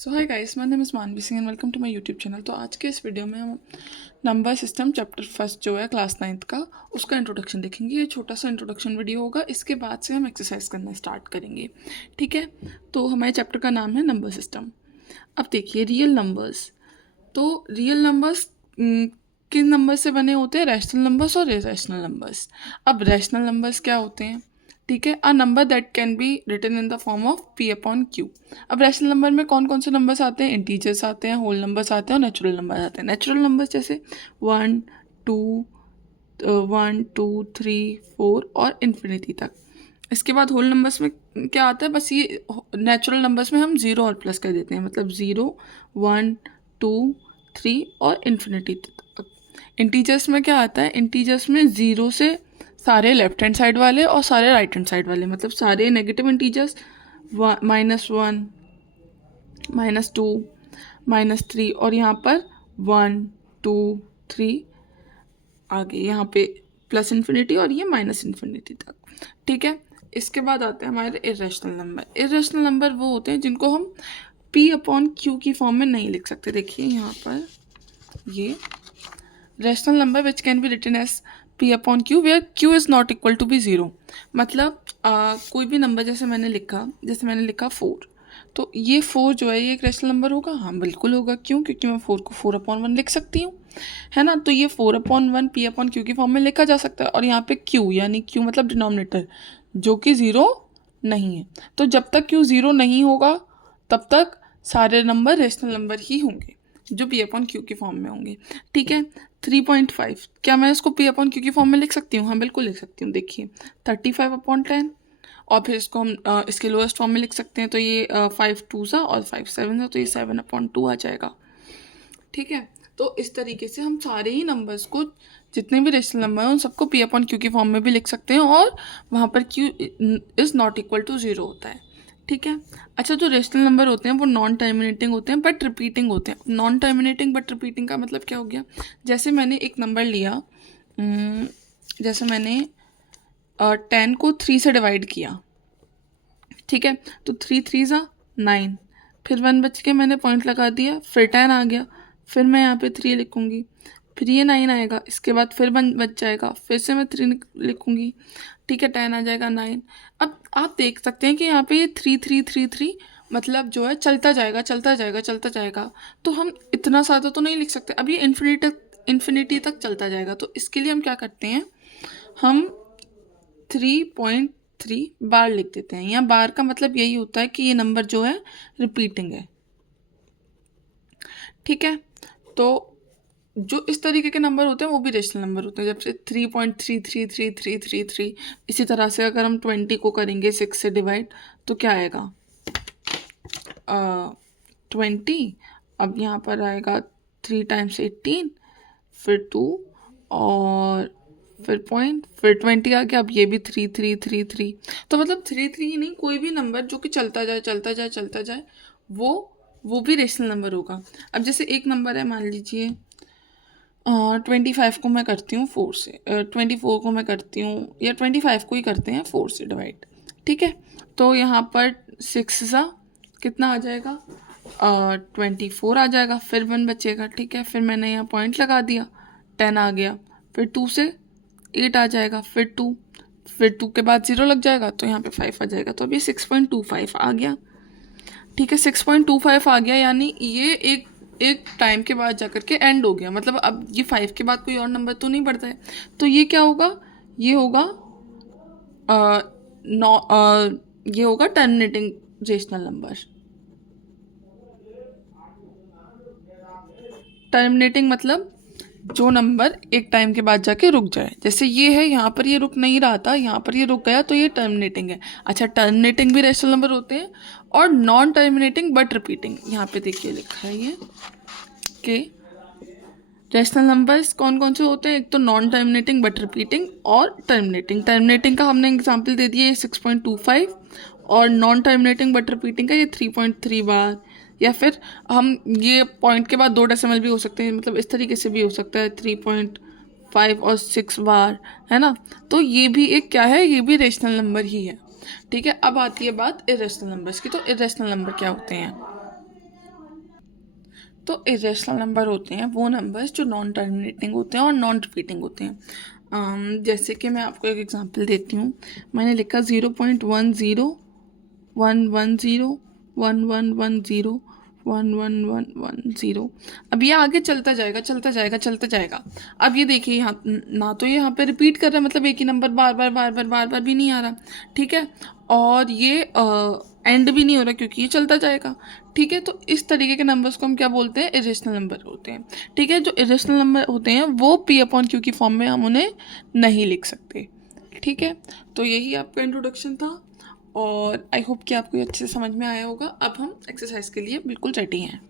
So hi guys, my name is Manvi Singh and welcome to my YouTube channel. तो आज के इस वीडियो में हम नंबर सिस्टम चैप्टर फर्स्ट जो है क्लास 9th का, उसका इंट्रोडक्शन देखेंगे। ये छोटा सा इंट्रोडक्शन वीडियो होगा, इसके बाद से हम एक्सरसाइज करना स्टार्ट करेंगे। ठीक है, तो हमारे चैप्टर का नाम है नंबर सिस्टम। अब देखिए रियल नंबर्स। तो रियल नंबर्स किन नंबर से बने होते हैं? रैशनल नंबर्स और इरेशनल नंबर्स। अब रैशनल नंबर्स क्या होते हैं? ठीक है, a number that can be written in the form of P upon Q. अब रैशनल नंबर में कौन कौन से नंबर्स आते हैं? इंटीजर्स आते हैं, होल नंबर्स आते हैं और नेचुरल नंबर्स आते हैं। नेचुरल नंबर्स जैसे 1 2 1 2 3 4 और इन्फिनिटी तक। इसके बाद होल नंबर्स में क्या आता है? बस ये नेचुरल नंबर्स में हम ज़ीरो और प्लस कर देते हैं, मतलब 0 1 2 3 और इन्फिनिटी तक। इंटीजर्स में क्या आता है? इंटीजर्स में ज़ीरो से सारे लेफ्ट हैंड साइड वाले और सारे राइट हैंड साइड वाले, मतलब सारे नेगेटिव इंटीजर्स, -1 -2 -3 और यहाँ पर 1 2 3 आगे यहाँ पे प्लस इन्फिनिटी और ये माइनस इन्फिनिटी तक। ठीक है, इसके बाद आते हैं हमारे इरेशनल नंबर। इरेशनल नंबर वो होते हैं जिनको हम पी अपॉन क्यू की फॉर्म में नहीं लिख सकते। देखिए यहाँ पर ये rational number which can be written as P upon Q where Q is not equal to be zero. मतलब कोई भी नंबर जैसे मैंने लिखा 4, तो ये 4 जो है ये एक रैशनल नंबर होगा। हाँ बिल्कुल होगा। क्यों? क्योंकि मैं 4 को 4/1 लिख सकती हूँ, है ना। तो ये 4/1 पी अपॉन क्यू की फॉर्म में लिखा जा सकता है। और यहाँ पे क्यू यानी क्यू मतलब डिनोमिनेटर जो कि ज़ीरो नहीं है। तो जब तक क्यू ज़ीरो नहीं होगा तब तक सारे नंबर रैशनल नंबर ही होंगे जो पी अपॉन क्यू की फॉर्म में होंगे। ठीक है, 3.5 क्या मैं इसको पी अपॉन क्यू की फॉर्म में लिख सकती हूँ? हाँ बिल्कुल लिख सकती हूँ। देखिए 35/10 और फिर इसको हम इसके लोएस्ट फॉर्म में लिख सकते हैं। तो ये 5 2 सा और 5 7 सा, तो ये 7/2 आ जाएगा। ठीक है, तो इस तरीके से हम सारे ही नंबर्स को, जितने भी रेशनल नंबर हैं उन सबको पी अपॉन क्यू की फॉर्म में भी लिख सकते हैं और वहाँ पर Q is not equal to zero होता है। ठीक है, अच्छा जो रेशनल नंबर होते हैं वो नॉन टर्मिनेटिंग होते हैं बट रिपीटिंग होते हैं। नॉन टर्मिनेटिंग बट रिपीटिंग का मतलब क्या हो गया? जैसे मैंने एक नंबर लिया, जैसे मैंने 10 को 3 से डिवाइड किया। ठीक है, तो 3 3 सा 9, फिर 1 बच के मैंने पॉइंट लगा दिया, फिर 10 आ गया, फिर मैं यहाँ पे 3 लिखूँगी, फिर ये 9 आएगा, इसके बाद फिर 1 बच जाएगा, फिर से मैं 3 लिखूँगी। ठीक है, 10 आ जाएगा, 9। अब आप देख सकते हैं कि यहाँ पे ये 3 3 3 3 मतलब जो है चलता जाएगा चलता जाएगा चलता जाएगा। तो हम इतना ज़्यादा तो नहीं लिख सकते। अब ये इन्फिनिटी तक चलता जाएगा। तो इसके लिए हम क्या करते हैं? हम 3.3 बार लिख देते हैं। यहाँ बार का मतलब यही होता है कि ये नंबर जो है रिपीटिंग है। ठीक है, तो जो इस तरीके के नंबर होते हैं वो भी रेशनल नंबर होते हैं। जब से 3.3333333, इसी तरह से अगर हम 20 को करेंगे 6 से डिवाइड तो क्या आएगा? 20। अब यहाँ पर आएगा 3 टाइम्स 18, फिर 2 और फिर पॉइंट, फिर 20 आ गया। अब ये भी 3 3 3 3, तो मतलब 3 3 ही नहीं, कोई भी नंबर जो कि चलता जाए चलता जाए चलता जाए वो भी रेशनल नंबर होगा। अब जैसे एक नंबर है, मान लीजिए 25 को मैं करती हूँ 4 से, 24 को मैं करती हूँ, या 25 को ही करते हैं 4 से डिवाइड। ठीक है, तो यहाँ पर 6 सा कितना आ जाएगा? 24 आ जाएगा, फिर 1 बचेगा। ठीक है, फिर मैंने यहाँ पॉइंट लगा दिया, 10 आ गया, फिर 2 से 8 आ जाएगा, फिर 2, फिर 2 के बाद 0 लग जाएगा, तो यहाँ पे 5 आ जाएगा। तो अभी 6.25 आ गया। ठीक है, 6.25 आ गया, यानी ये एक टाइम के बाद जाकर के एंड हो गया। मतलब अब ये 5 के बाद कोई और नंबर तो नहीं बढ़ता है। तो ये क्या होगा? ये होगा ये होगा टर्मिनेटिंग रेशनल नंबर। टर्मिनेटिंग मतलब जो नंबर एक टाइम के बाद जाके रुक जाए। जैसे ये है, यहाँ पर ये रुक नहीं रहा था, यहाँ पर ये रुक गया, तो ये टर्मिनेटिंग है। अच्छा, टर्मिनेटिंग भी रेशनल नंबर होते हैं और नॉन टर्मिनेटिंग बट रिपीटिंग। यहाँ पे देखिए लिखा है ये कि रेशनल नंबर्स कौन कौन से होते हैं? एक तो नॉन टर्मिनेटिंग बट रिपीटिंग और टर्मिनेटिंग। टर्मिनेटिंग का हमने एग्जाम्पल दे दिया 6.25 और नॉन टर्मिनेटिंग बट रिपीटिंग का ये 3.3 बार, या फिर हम ये पॉइंट के बाद 2 डेसिमल भी हो सकते हैं, मतलब इस तरीके से भी हो सकता है 3.5 और 6 बार, है ना। तो ये भी एक क्या है? ये भी रेशनल नंबर ही है। ठीक है, अब आती है बात इरेशनल नंबर्स की। तो इरेशनल नंबर क्या होते हैं? तो इरेशनल नंबर होते हैं वो नंबर्स जो नॉन टर्मिनेटिंग होते हैं और नॉन रिपीटिंग होते हैं। जैसे कि मैं आपको एक एग्जांपल देती हूँ। मैंने लिखा 0.10 1110 1110। अब ये आगे चलता जाएगा चलता जाएगा चलता जाएगा। अब ये देखिए यहाँ ना तो ये यहाँ पे रिपीट कर रहा है, मतलब एक ही नंबर बार बार बार बार बार बार भी नहीं आ रहा, ठीक है, और ये एंड भी नहीं हो रहा क्योंकि ये चलता जाएगा, ठीक है। तो इस तरीके के नंबर्स को हम क्या बोलते हैं, इरेशनल नंबर होते हैं, ठीक है। जो इरेशनल नंबर होते हैं वो P/Q की फॉर्म में हम उन्हें नहीं लिख सकते, ठीक है। तो यही आपका इंट्रोडक्शन था और आई होप कि आपको ये अच्छे से समझ में आया होगा। अब हम एक्सरसाइज के लिए बिल्कुल रेडी हैं।